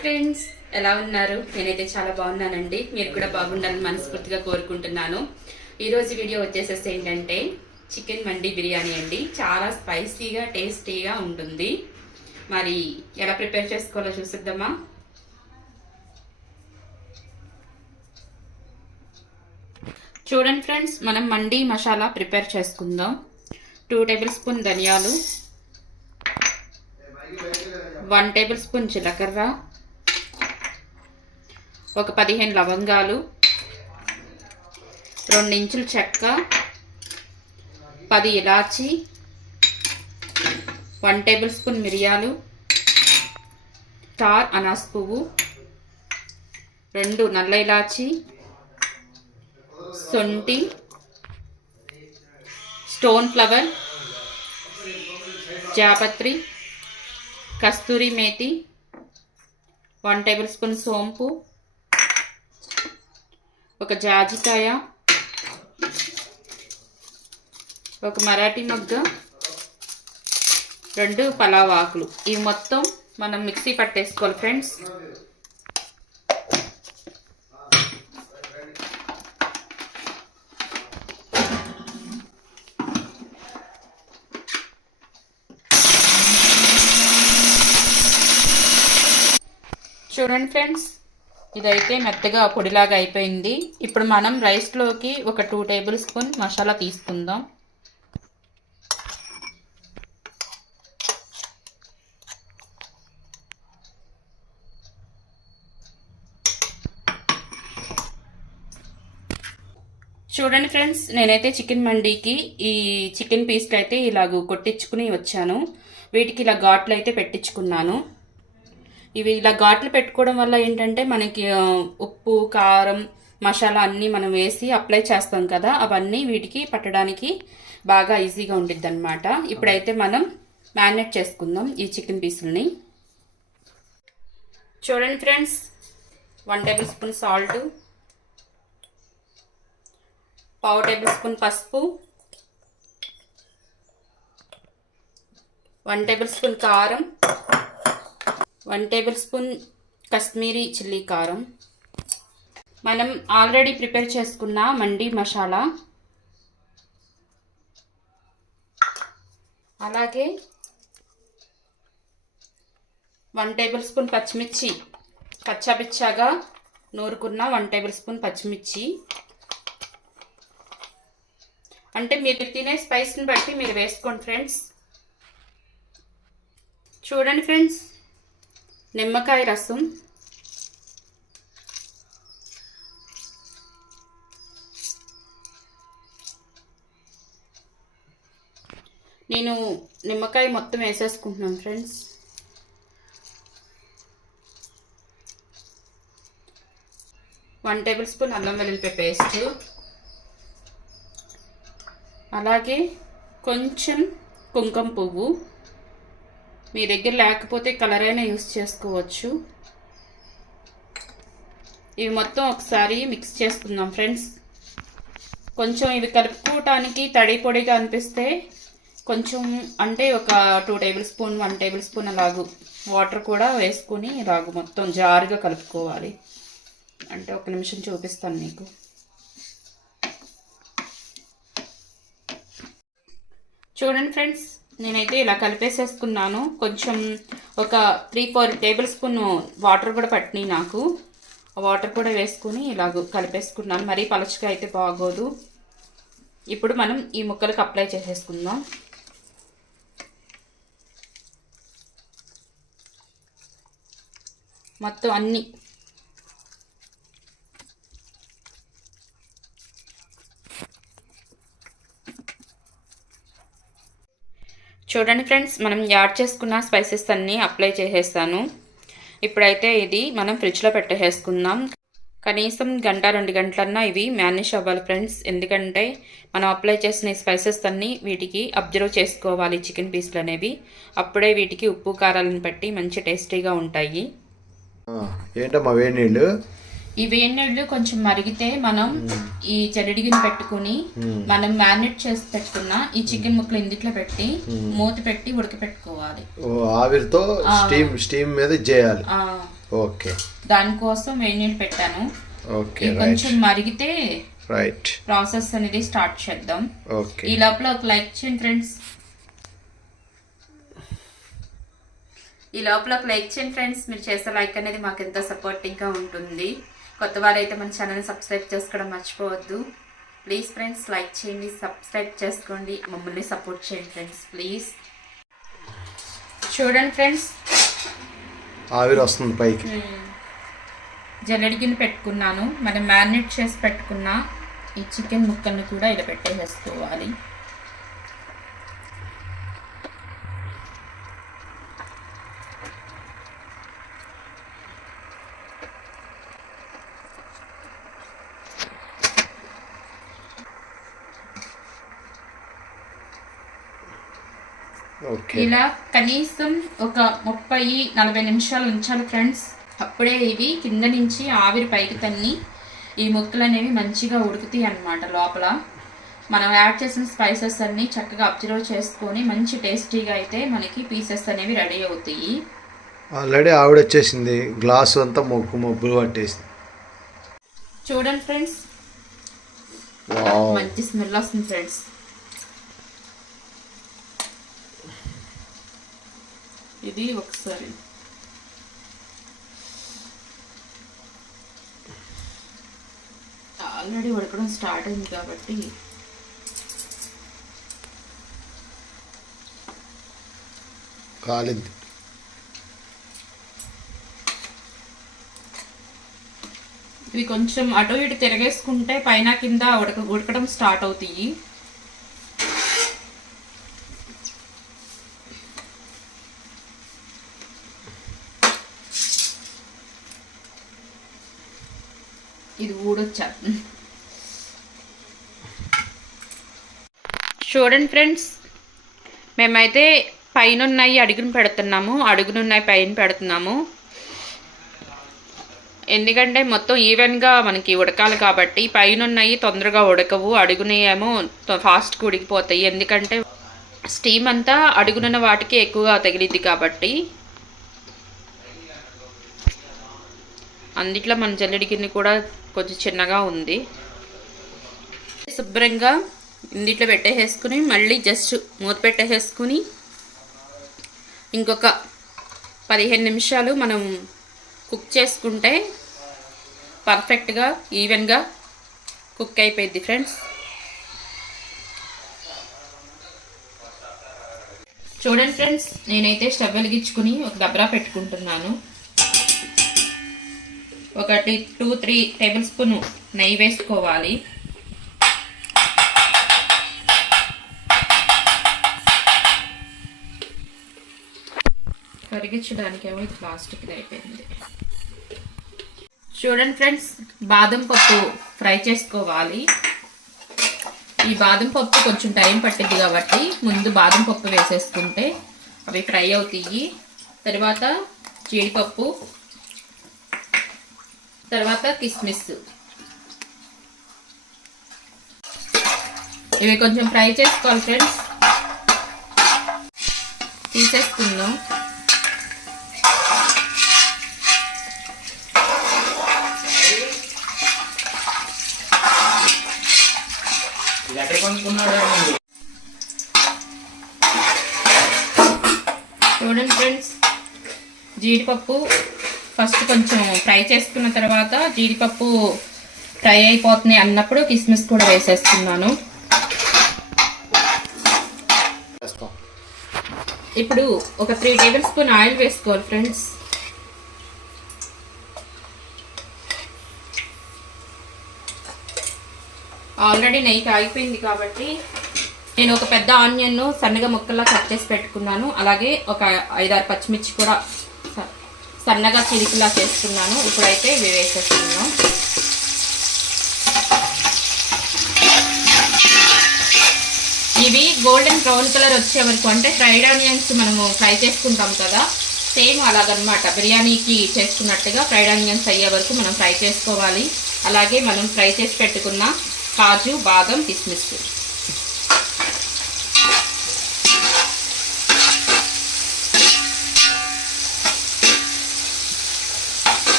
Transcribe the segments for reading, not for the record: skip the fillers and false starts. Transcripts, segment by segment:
Friends, ఎలా ఉన్నారు? నేనైతే చాలా బాగున్నానండి. మీరు కూడా బాగుండాలని మనస్ఫూర్తిగా కోరుకుంటున్నాను. ఈరోజు వీడియో వచ్చేసేసి ఏంటంటే చికెన్ మండి బిర్యానీ అండి. చాలా స్పైసీగా టేస్టీగా ఉంటుంది. మరి ఎలా ప్రిపేర్ చేసుకోవాలో చూసిద్దామా? చూడండి ఫ్రెండ్స్, మనం మండి మసాలా ప్రిపేర్ చేసుకుందాం. 2 టేబుల్ స్పూన్ ధనియాలు, 1 టేబుల్ స్పూన్ జీలకర్ర, ఒక 15 లవంగాలు, 2 ఇంచుల చెక్క, 10 ఇలాచి, 1 టేబుల్ స్పూన్ మిరియాలు, స్టార్ అనాస్ పువ్వు, 2 నల్ల ఇలాచి, సొంటి, స్టోన్ ఫ్లవర్, జాపత్రి, కస్తూరి మేతి, 1 టేబుల్ స్పూన్ సోంపు, ఒక జాజికాయ, ఒక మరాఠీ మొగ్గ, 2 పలావ్ ఆకులు. ఇవి మొత్తం మనం మిక్సీ పట్టేసుకోవాలి ఫ్రెండ్స్. చూడండి ఫ్రెండ్స్, ఇదైతే మెత్తగా పొడిలాగా అయిపోయింది. ఇప్పుడు మనం రైస్లోకి ఒక 2 టేబుల్ స్పూన్ మసాలా తీసుకుందాం. చూడండి ఫ్రెండ్స్, నేనైతే చికెన్ మండీకి ఈ చికెన్ పీస్లు అయితే ఇలాగ కొట్టించుకుని వచ్చాను. వీటికి ఇలా ఘాట్లు అయితే పెట్టించుకున్నాను. ఇవి ఇలా ఘాట్లు పెట్టుకోవడం వల్ల ఏంటంటే మనకి ఉప్పు, కారం, మసాలా అన్నీ మనం వేసి అప్లై చేస్తాం కదా, అవన్నీ వీటికి పట్టడానికి బాగా ఈజీగా ఉండిద్ది అనమాట. ఇప్పుడైతే మనం మ్యారినేట్ చేసుకుందాం ఈ చికెన్ పీసులని. చూడండి friends, 1 table spoon salt, 1/2 table spoon పసుపు, 1 టేబుల్ స్పూన్ కారం, 1 టేబుల్ స్పూన్ కాశ్మీరీ చిల్లీ కారం, మనం ఆల్రెడీ ప్రిపేర్ చేసుకున్న మండీ మసాలా, అలాగే 1 టేబుల్ స్పూన్ పచ్చిమిర్చి, కచ్చాపిచ్చాగా నూరుకున్న 1 టేబుల్ స్పూన్ పచ్చిమిర్చి. అంటే మీరు తినే స్పైస్ని బట్టి మీరు వేసుకోండి ఫ్రెండ్స్. చూడండి ఫ్రెండ్స్, నిమ్మకాయ రసం, నేను నిమ్మకాయ మొత్తం వేసేసుకుంటున్నాను ఫ్రెండ్స్. వన్ టేబుల్ స్పూన్ అల్లం వెల్లుల్లి పేస్ట్, అలాగే కొంచెం కుంకుమ పువ్వు. మీ దగ్గర లేకపోతే కలర్ అయినా యూస్ చేసుకోవచ్చు. ఇవి మొత్తం ఒకసారి మిక్స్ చేసుకుందాం ఫ్రెండ్స్. కొంచెం ఇవి కలుపుకోవటానికి తడి పొడిగా అనిపిస్తే కొంచెం అంటే ఒక 2 టేబుల్ స్పూన్ 1 టేబుల్ స్పూన్ అలాగూ వాటర్ కూడా వేసుకుని ఇలాగ మొత్తం జారుగా కలుపుకోవాలి. అంటే ఒక నిమిషం చూపిస్తాను మీకు. చూడండి ఫ్రెండ్స్, నేనైతే ఇలా కలిపేసేసుకున్నాను. కొంచెం ఒక 3-4 టేబుల్ స్పూన్ వాటర్ కూడా పట్టినాయి నాకు. ఆ వాటర్ కూడా వేసుకుని ఇలాగ కలిపేసుకున్నాను. మరీ పలచగా అయితే బాగోదు. ఇప్పుడు మనం ఈ ముక్కలకు అప్లై చేసేసుకుందాం. మొత్తం అన్నీ చూడండి ఫ్రెండ్స్, మనం యాడ్ చేసుకున్న స్పైసెస్ అన్నీ అప్లై చేసేస్తాను. ఇప్పుడైతే ఇది మనం ఫ్రిడ్జ్లో పెట్టేసుకుందాం. కనీసం 1-2 గంటలన్నా ఇవి మ్యారినేట్ అవ్వాలి ఫ్రెండ్స్. ఎందుకంటే మనం అప్లై చేసిన స్పైసెస్ అన్నీ వీటికి అబ్జర్వ్ చేసుకోవాలి చికెన్ పీస్లు అనేవి. అప్పుడే వీటికి ఉప్పు కారాలను బట్టి మంచి టేస్టీగా ఉంటాయి. ఏంటమ్మా వేడి నీళ్ళు? ఈ వేడి నీళ్ళు కొంచెం మరిగితే మనం ఈ జల్లెడిగిని పెట్టుకుని మనం మ్యారినేట్ చేసి పెట్టుకున్న ఈ చికెన్ ముక్కలు ఇందుట్లో పెట్టి మూత పెట్టి ఉడకపెట్టుకోవాలి. ఆవిరితో స్టీమ్ మీద చేయాలి. ఓకే దానికోసం వేడి నీళ్ళు పెట్టాను. ఓకే ఇది కొంచెం మరిగితే రైట్ ప్రాసెస్ అనేది స్టార్ట్ చేద్దాం. ఓకే ఈ లోపల ఒక లైక్ చేయండి ఫ్రెండ్స్. మీరు చేసే లైక్ అనేది మాకు ఎంతో సపోర్టింగ్గా ఉంటుంది. కొత్త వారైతే మన ఛానల్ని సబ్స్క్రైబ్ చేసుకోవడం మర్చిపోవద్దు. ప్లీజ్ ఫ్రెండ్స్ లైక్ చేయండి, సబ్స్క్రైబ్ చేసుకోండి, మమ్మల్ని సపోర్ట్ చేయండి ఫ్రెండ్స్ ప్లీజ్. చూడండి ఫ్రెండ్స్, ఆవిరి వస్తుంది పైకి. జల్లెడి గిన్నె పెట్టుకున్నాను. మనం మ్యారినేట్ చేసి పెట్టుకున్న ఈ చికెన్ ముక్కల్ని కూడా ఇలా పెట్టేసేసుకోవాలి. ఇలా కనీసం ఒక 30-40 నిమిషాలు ఉంచాలి ఫ్రెండ్స్. అప్పుడే ఇవి కింద నుంచి ఆవిరి పైకి తన్ని ఈ ముక్కలు అనేవి మంచిగా ఉడుకుతాయి అన్నమాట. లోపల మనం యాడ్ చేసిన స్పైసెస్ అన్ని చక్కగా అబ్జర్వ్ చేసుకొని మంచి టేస్టీగా అయితే మనకి పీసెస్ అనేవి రెడీ అవుతాయి. ఆల్రెడీ ఆవిడ వచ్చేసింది, గ్లాసు అంతా మబ్బులు పట్టేసింది. చూడండి ఫ్రెండ్స్, మంచి స్మెల్ వస్తుంది ఫ్రెండ్స్. ఇది ఒకసారి ఆల్రెడీ ఉడకడం స్టార్ట్ అయింది కాబట్టి కాలింది. ఇవి కొంచెం అటు ఇటు తిరగేసుకుంటే పైన కింద ఉడకడం స్టార్ట్ అవుతాయి. ఇది ఊడొచ్చా. చూడండి ఫ్రెండ్స్, మేమైతే పైన ఉన్నాయి అడుగును పెడుతున్నాము, అడుగునున్నాయి పైన పెడుతున్నాము. ఎందుకంటే మొత్తం ఈవెన్గా మనకి ఉడకాలి కాబట్టి. పైన ఉన్నాయి తొందరగా ఉడకవు, అడుగుని ఏమో ఫాస్ట్గా ఉడికిపోతాయి. ఎందుకంటే స్టీమ్ అంతా అడుగునున్న వాటికి ఎక్కువగా తగిలిద్ది కాబట్టి. అందుట్లో మన జల్లెడి గిన్నె కూడా కొంచెం చిన్నగా ఉంది. శుభ్రంగా ఇందుట్లో పెట్టేసుకుని మళ్ళీ జస్ట్ మూత పెట్టేసుకుని ఇంకొక 15 నిమిషాలు మనం కుక్ చేసుకుంటే పర్ఫెక్ట్గా ఈవెన్గా కుక్ అయిపోయింది ఫ్రెండ్స్. చూడండి ఫ్రెండ్స్, నేనైతే స్టవ్ వెలిగించుకుని ఒక దబ్రా పెట్టుకుంటున్నాను. ఒకటి 2-3 టేబుల్ స్పూన్ నెయ్యి వేసుకోవాలి. కరిగించడానికేమో ఇది ప్లాస్టిక్ అయిపోయింది. చూడండి ఫ్రెండ్స్, బాదం పప్పు ఫ్రై చేసుకోవాలి. ఈ బాదం పప్పు కొంచెం టైం పట్టింది కాబట్టి ముందు బాదం పప్పు వేసేసుకుంటే అవి ఫ్రై అవుతాయి. తర్వాత జీడిపప్పు, తర్వాత కిస్మిస్, ఇవి కొంచెం ఫ్రై చేసుకోవాలి ఫ్రెండ్స్. తీసేసుకుందాం. చూడండి ఫ్రెండ్స్, జీడిపప్పు ఫస్ట్ కొంచెం ఫ్రై చేసుకున్న తర్వాత జీడిపప్పు ఫ్రై అయిపోతున్నాయి అన్నప్పుడు కిస్మిస్ కూడా వేసేస్తున్నాను. ఇప్పుడు ఒక 3 టేబుల్ స్పూన్ ఆయిల్ వేసుకోవాలి ఫ్రెండ్స్. ఆల్రెడీ నెయ్యి కాగిపోయింది కాబట్టి నేను ఒక పెద్ద ఆనియన్ సన్నగా ముక్కల్లా కట్ చేసి పెట్టుకున్నాను. అలాగే ఒక 5-6 పచ్చిమిర్చి కూడా సన్నగా చిలికలా చేసుకున్నాను. ఇప్పుడైతే ఇవి వేసేస్తున్నాం. ఇవి గోల్డెన్ బ్రౌన్ కలర్ వచ్చే వరకు, అంటే ఫ్రైడ్ ఆనియన్స్ మనము ఫ్రై చేసుకుంటాం కదా, సేమ్ అలాగనమాట. బిర్యానీకి చేసుకున్నట్టుగా ఫ్రైడ్ ఆనియన్స్ అయ్యే వరకు మనం ఫ్రై చేసుకోవాలి. అలాగే మనం ఫ్రై చేసి పెట్టుకున్న కాజు, బాదం, కిస్మిస్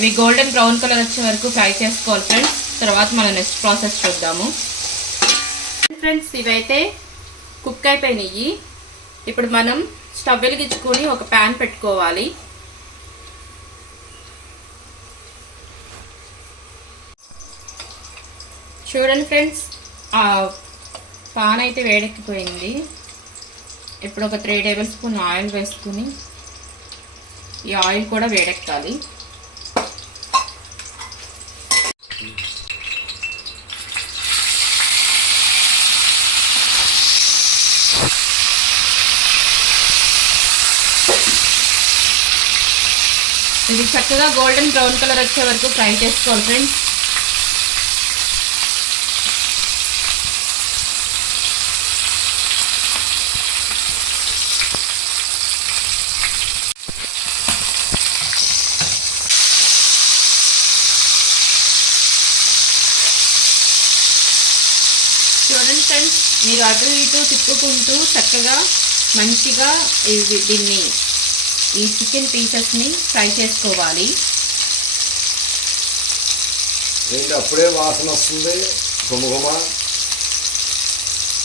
ఇవి గోల్డెన్ బ్రౌన్ కలర్ వచ్చే వరకు ఫ్రై చేసుకోవాలి ఫ్రెండ్స్. తర్వాత మనం నెక్స్ట్ ప్రాసెస్ చూద్దాము. ఫ్రెండ్స్ ఇవైతే కుక్ అయిపోయినాయి. ఇప్పుడు మనం స్టవ్ వెలిగించుకొని ఒక ప్యాన్ పెట్టుకోవాలి. చూడండి ఫ్రెండ్స్, ఆ పాన్ అయితే వేడెక్కిపోయింది. ఇప్పుడు ఒక 3 టేబుల్ స్పూన్ ఆయిల్ వేసుకుని ఈ ఆయిల్ కూడా వేడెక్కాలి. ఇది చక్కగా గోల్డెన్ బ్రౌన్ కలర్ వచ్చే వరకు ఫ్రై చేసుకోవాలి ఫ్రెండ్స్. చూడండి ఫ్రెండ్స్, మీరు అటు ఇటు తిప్పుకుంటూ చక్కగా మంచిగా దీన్ని ఈ చికెన్ పీసెస్ని ఫ్రై చేసుకోవాలి. ఏంటి అప్పుడే వాసన వస్తుంది గుమగుమ,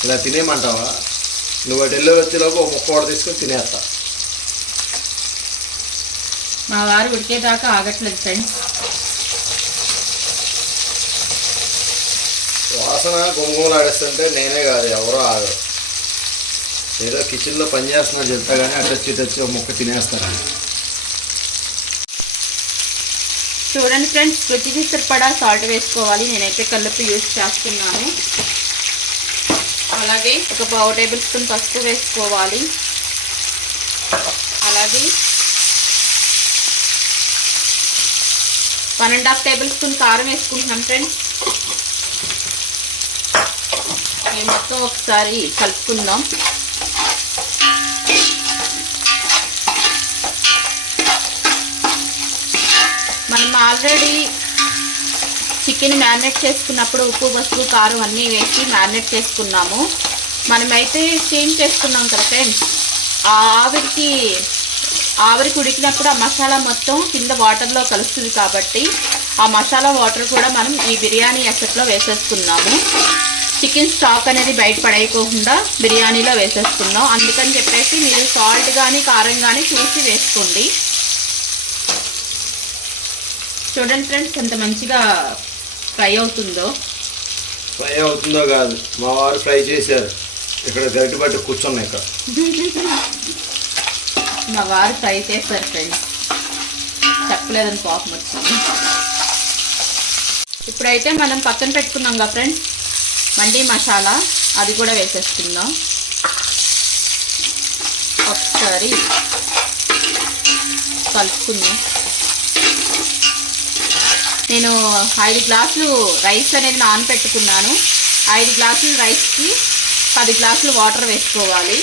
ఇలా తినేయమంటావా? నువ్వు అటు వెళ్ళి వచ్చేలోపు ఒక ముక్క కూడా తీసుకొని తినేస్తా. మా వారు ఉడికేదాకా ఆగట్లేదు ఫ్రెండ్స్. వాసన గుమగుమలు ఆడేస్తుంటే నేనే కాదు ఎవరో ఆగరు. ఏదో కిచెన్లో పని చేస్తున్నా చెప్తా కానీ అటొచ్చి ఇటొచ్చి ఒక ముక్క తినేస్తాను. చూడండి ఫ్రెండ్స్, రుచికి సరిపడా సాల్ట్ వేసుకోవాలి. నేనైతే కల్లుప్పు యూజ్ చేస్తున్నాను. అలాగే ఒక 1 టేబుల్ స్పూన్ పసుపు వేసుకోవాలి. అలాగే 1.5 టేబుల్ స్పూన్ కారం వేసుకుంటున్నాం ఫ్రెండ్స్. మేము మొత్తం ఒకసారి కలుపుకుందాం. మనం ఆల్రెడీ చికెన్ మ్యారినేట్ చేసుకున్నప్పుడు ఉప్పు, పసుపు, కారం అన్నీ వేసి మ్యారినేట్ చేసుకున్నాము. మనమైతే చేంజ్ చేసుకున్నాం కదా ఫ్రెండ్స్. ఆ ఆవిరికి ఉడికినప్పుడు ఆ మసాలా మొత్తం కింద వాటర్లో కలుస్తుంది కాబట్టి ఆ మసాలా వాటర్ కూడా మనం ఈ బిర్యానీ ఎసట్లో వేసేసుకున్నాము. చికెన్ స్టాక్ అనేది బయట పడేయకుండా బిర్యానీలో వేసేసుకున్నాం. అందుకని చెప్పేసి మీరు సాల్ట్ కానీ కారం కానీ చూసి వేసుకోండి. చూడండి ఫ్రెండ్స్, ఎంత మంచిగా ఫ్రై అవుతుందో. ఫ్రై అవుతుందో కాదు, మా వారు ఫ్రై చేశారు. ఇక్కడ గరిటె పట్టి కూర్చున్నాయి. ఇక్కడ మా వారు ఫ్రై చేశారు ఫ్రెండ్స్, చెప్పలేదని కోపం వచ్చింది. ఇప్పుడైతే మనం పక్కన పెట్టుకున్నాం కదా ఫ్రెండ్స్ మండి మసాలా, అది కూడా వేసేసుకుందాం. ఒకసారి కలుపుకుందాం. నేను 5 గ్లాసులు రైస్ అనేది నానబెట్టుకున్నాను. 5 గ్లాసుల రైస్కి 10 గ్లాసులు వాటర్ వేసుకోవాలి.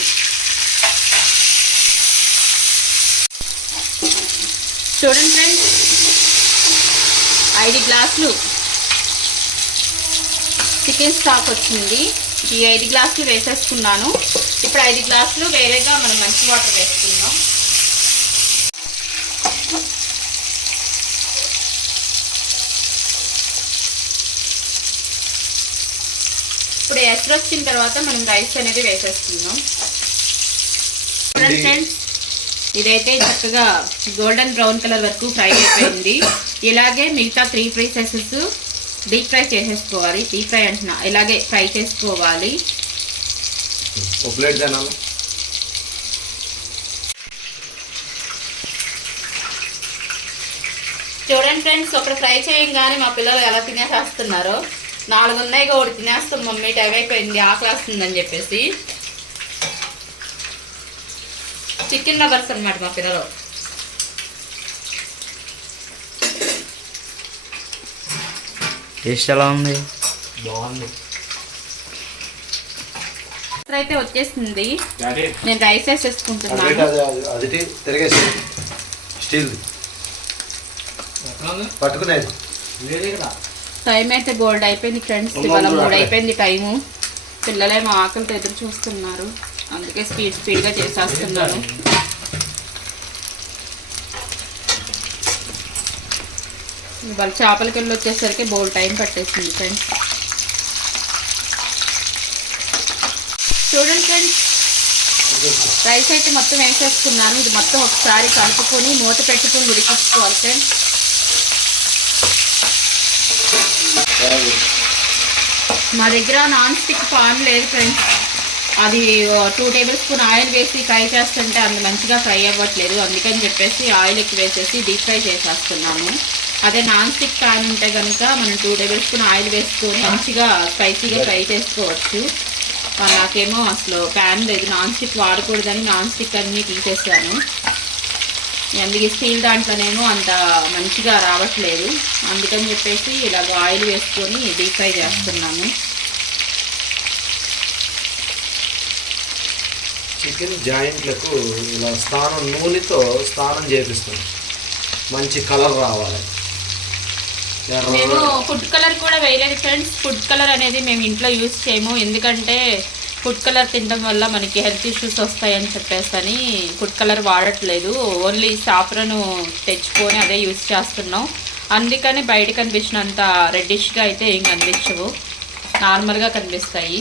చూడండి ఫ్రెండ్స్, 5 గ్లాసులు చికెన్ స్టాక్ వచ్చింది. ఈ 5 గ్లాసులు వేసేసుకున్నాను. ఇప్పుడు 5 గ్లాసులు వేరేగా మనం మంచి వాటర్ వేసుకుందాం. ఇప్పుడు ఎసరు వచ్చిన తర్వాత మనం రైస్ అనేది వేసేస్తున్నాం. ఫ్రెండ్స్, ఇదైతే చక్కగా గోల్డెన్ బ్రౌన్ కలర్ వరకు ఫ్రై అయిపోయింది. ఇలాగే మిగతా 3 పీసెస్ డీప్ ఫ్రై చేసేసుకోవాలి. డీప్ ఫ్రై అంటున్నా, ఇలాగే ఫ్రై చేసుకోవాలి. చూడండి ఫ్రెండ్స్, ఒకటి ఫ్రై చేయంగానే మా పిల్లలు ఎలా తినేసేస్తున్నారో. 4 ఉన్నాయి, ఒకటి తినేస్తాం మమ్మీ, టైం అయిపోయింది, ఆకలి వస్తుందని చెప్పేసి. చికెన్ లవర్స్ అన్నమాట మా పిల్లలు. టేస్ట్ ఎలా ఉంది? బాగుంది. అయితే వచ్చేసింది. నేను రైస్ వేసేసుకుంటున్నాను. పట్టుకునేది టైం అయితే గోల్డ్ అయిపోయింది ఫ్రెండ్స్. ఇవాళ 3 అయిపోయింది టైము. పిల్లలేమో ఆకలితో ఎదురు చూస్తున్నారు, అందుకే స్పీడ్గా చేసేస్తున్నాను. ఇవాళ చేపలకి వెళ్ళి వచ్చేసరికి బోల్ టైం పట్టేసింది ఫ్రెండ్స్. చూడండి ఫ్రెండ్స్, రైస్ అయితే మొత్తం వేసేసుకున్నాను. ఇది మొత్తం ఒకసారి కలుపుకొని మూత పెట్టుకొని ఉడికించుకోవాలి ఫ్రెండ్స్. మా దగ్గర నాన్ స్టిక్ పాన్ లేదు ఫ్రెండ్స్. అది 2 టేబుల్ స్పూన్ ఆయిల్ వేసి ఫ్రై చేస్తుంటే అంత మంచిగా ఫ్రై అవ్వట్లేదు. అందుకని చెప్పేసి ఆయిల్ ఎక్కువ వేసేసి డీప్ ఫ్రై చేసేస్తున్నాము. అదే నాన్ స్టిక్ ప్యాన్ ఉంటే కనుక మనం 2 టేబుల్ స్పూన్ ఆయిల్ వేసుకొని మంచిగా స్పైసీగా ఫ్రై చేసుకోవచ్చు. నాకేమో అసలు ప్యాన్ లేదు, నాన్ స్టిక్ వాడకూడదని నాన్ స్టిక్ అన్నీ తీసేసాను. అందుకే స్టీల్ దాంట్లోనేమో అంత మంచిగా రావట్లేదు. అందుకని చెప్పేసి ఇలాగ ఆయిల్ వేసుకొని డీప్ ఫ్రై చేస్తున్నాము. చికెన్ జాయింట్లకు ఇలా నూనెతో స్నానం చేపిస్తాం, మంచి కలర్ రావాలి. మేము ఫుడ్ కలర్ కూడా వేయలేదు ఫ్రెండ్స్. ఫుడ్ కలర్ అనేది మేము ఇంట్లో యూజ్ చేయము. ఎందుకంటే ఫుడ్ కలర్ తినడం వల్ల మనకి హెల్త్ ఇష్యూస్ వస్తాయని చెప్పేసి ఫుడ్ కలర్ వాడట్లేదు. ఓన్లీ సాఫ్రన్ తెచ్చుకొని అదే యూజ్ చేస్తున్నాం. అందుకని బయట కనిపించినంత రెడ్డిష్గా అయితే ఏం కనిపించవు, నార్మల్గా కనిపిస్తాయి.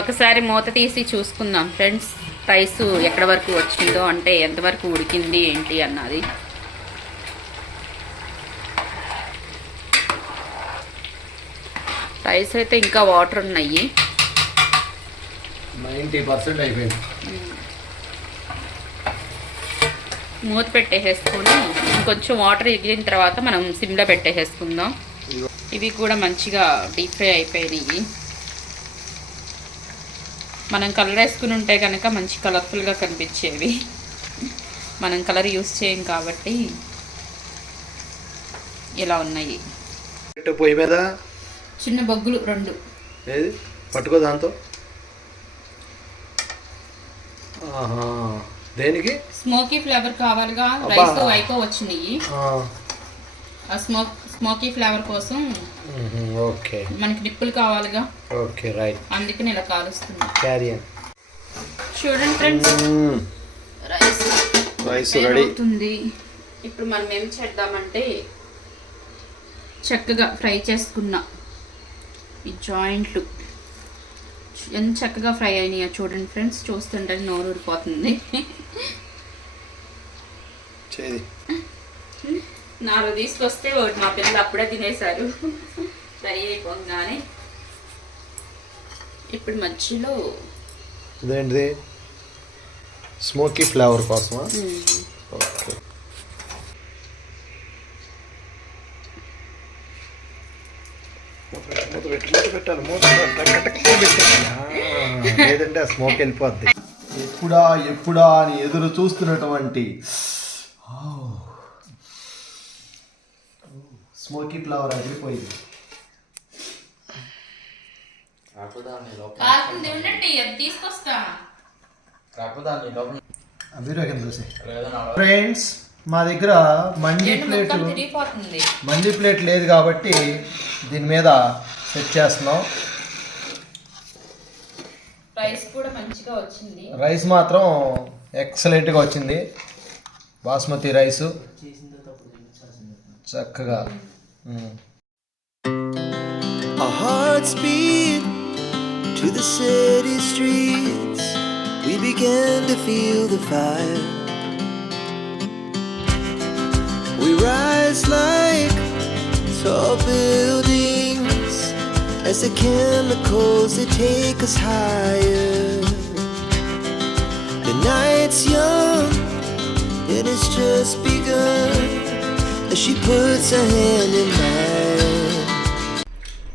ఒకసారి మూత తీసి చూసుకుందాం ఫ్రెండ్స్, రైస్ ఎక్కడ వరకు వచ్చిందో, అంటే ఎంతవరకు ఉడికింది ఏంటి అన్నది. రైస్ అయితే ఇంకా వాటర్ ఉన్నాయి, 90% అయిపోయింది. మూత పెట్టేసేసుకొని ఇంకొంచెం వాటర్ ఎగిరిన తర్వాత మనం సిమ్లో పెట్టేసేసుకుందాం. ఇవి కూడా మంచిగా డీప్ ఫ్రై అయిపోయినాయి. మనం కలర్ వేసుకుని ఉంటే కనుక మంచి కలర్ఫుల్గా కనిపించేవి. మనం కలర్ యూస్ చేయం కాబట్టి ఇలా ఉన్నాయి. పొయ్యి మీద చిన్న బొగ్గులు 2 ఏది పట్టుకో దాంతో. దేనికి? స్మోకీ ఫ్లేవర్ కావాలిగా, రైస్ అయిపో వచ్చినాయి. ఆ స్మోకీ ఫ్లేవర్ కోసం ఓకే, మనకి నిప్పులు కావాలిగా. ఓకే రైట్, అందుకని ఇలా కాలుస్తుంది. క్యారియన్. చూడండి ఫ్రెండ్స్, రైస్ రెడీ అవుతుంది. ఇప్పుడు మనం ఏం చేద్దామంటే చక్కగా ఫ్రై చేసుకున్న ఈ జాయింట్లు ఎంత చక్కగా ఫ్రై అయినాయో చూడండి ఫ్రెండ్స్. చూస్తుంటే నోరు ఊరిపోతుంది. నాలుగు తీసుకొస్తే ఒకటి మా పిల్లలు అప్పుడే తినేశారు ఫ్రై అయిపోగానే. ఇప్పుడు మధ్యలో ఇదేంటిది? స్మోకీ ఫ్లేవర్ కోసమా? ఓకే. లేదంటే ఆ స్మోక్ వెళ్ళిపోద్ది. ఎప్పుడా అని ఎదురు చూస్తున్నటువంటి స్మోకీ ఫ్లేవర్ అదిరిపోయింది. తీసుకొస్తా ఫ్రెండ్స్, మా దగ్గర మండి ప్లేట్ లేదు కాబట్టి దీని మీద సెట్ చేస్తున్నాం. రైస్ కూడా మంచిగా వచ్చింది. రైస్ మాత్రం ఎక్సలెంట్గా వచ్చింది. బాస్మతి రైసు చక్కగా. Our hearts beat to the city streets. We began to feel the fire. We rise like tall buildings as the chemicals they take us higher. The night's young and it's just begun as she puts her hand in mine.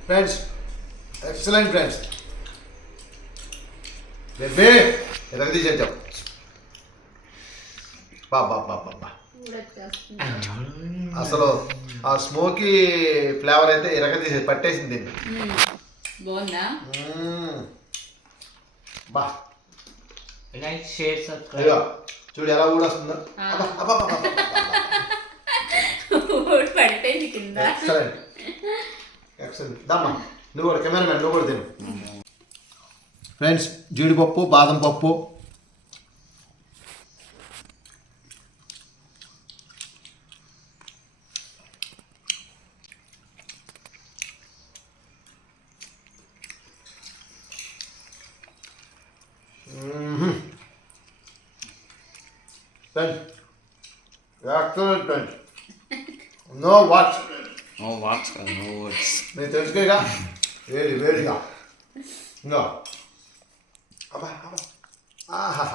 Friends, excellent friends. Baby ఎలాగ తీసేద్దాం. బాబా అసలు ఆ smoky flavour అయితే ఎరగ పట్టేసింది. బాగుందా? బా చూడు ఎలా ఊడొస్తుందో. పడిపోయింది కింద. Excellent excellent. దమ్మా నువ్వు కూడా కెమెరామెన్, నువ్వు కూడా తిను. ఫ్రెండ్స్, జీడిపప్పు, బాదం పప్పు, Excellent friends. No words. Know what's కాదు నో వర్డ్స్. మీరు తెలుసుగా వేడిగా ఇంకా అబ్బా ఆహా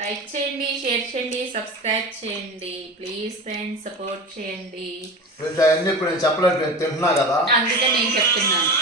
లైక్ చేయండి, షేర్ చేయండి, సబ్స్క్రైబ్ చేయండి ప్లీజ్ ఫ్రెండ్స్, సపోర్ట్ చేయండి. అవన్నీ ఇప్పుడు నేను చెప్పలేదు, నేను తింటున్నా కదా అందుకే నేను చెప్తున్నాను.